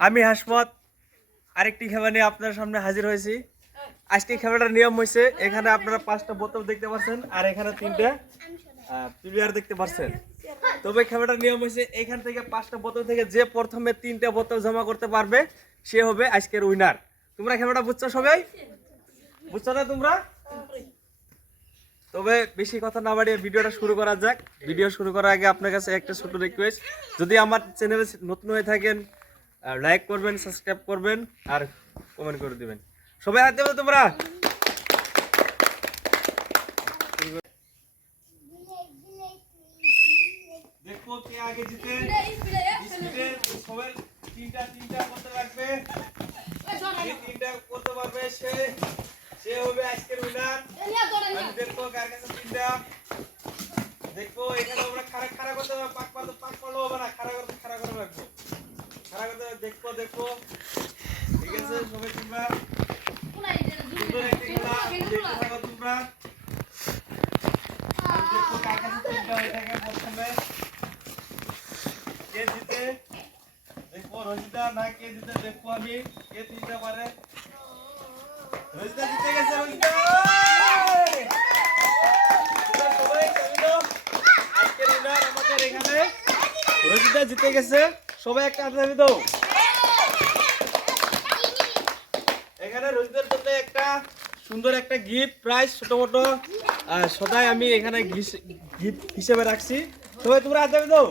আমি হাসমত, আরেকটি খেলা নিয়ে আপনার সামনে হাজির হয়েছি। আজকে খেলাটার নিয়ম হয়েছে এখানে আপনারা পাঁচটা বোতল দেখতে পাচ্ছেন আর এখানে তিনটা প্লেয়ার দেখতে পাচ্ছেন তবে খেলাটার নিয়ম হয়েছে এখান থেকে পাঁচটা বোতল থেকে যে প্রথমে তিনটা বোতল জমা করতে পারবে, সে হবে আজকের উইনার তোমরা খেলাটা বুঝছ সবাই? বুঝছ না তোমরা? তবে বেশি কথা না বাড়িয়ে ভিডিওটা শুরু করা যাক। ভিডিও শুরু করার আগে আপনার কাছে একটা ছোট রিকোয়েস্ট যদি আমার চ্যানেলে নতুন হয়ে থাকেন লাইক করবেন সাবস্ক্রাইব করবেন আর কমেন্ট করে দিবেন। সবাই হাত দেবে তোমরা? দেখো আগে সবাই করতে করতে পারবে সে সে হবে আজকের দেখব কার কাছে দেখব এখানে আমরা খাড়া খাড়া করতে হবে পাক পাক পাক করলে হবে না খাড়া করতে খাড়া করে রাখব খাড়া করতে হবে, দেখব দেখব ঠিক আছে সবাই তোমরা? সুন্দর একটি খেলা দেখতে থাকো তোমরা। আমি কার কাছে তিনটা হয়ে থাকে প্রথমে কে জিতে? দেখব রজিতা না কে জিতে দেখব আমি। কে তিনটা পারে? রজিতা জিতে গেছে রজিতা রজিতা জিতে গেছে সবাই একটা হাতে দাও। এখানে রোহিতের জন্য একটা সুন্দর একটা গিফট প্রাইস ছোট মোটো সদাই আমি এখানে গিফট হিসেবে রাখছি। সবাই তোমরা আসবে দাও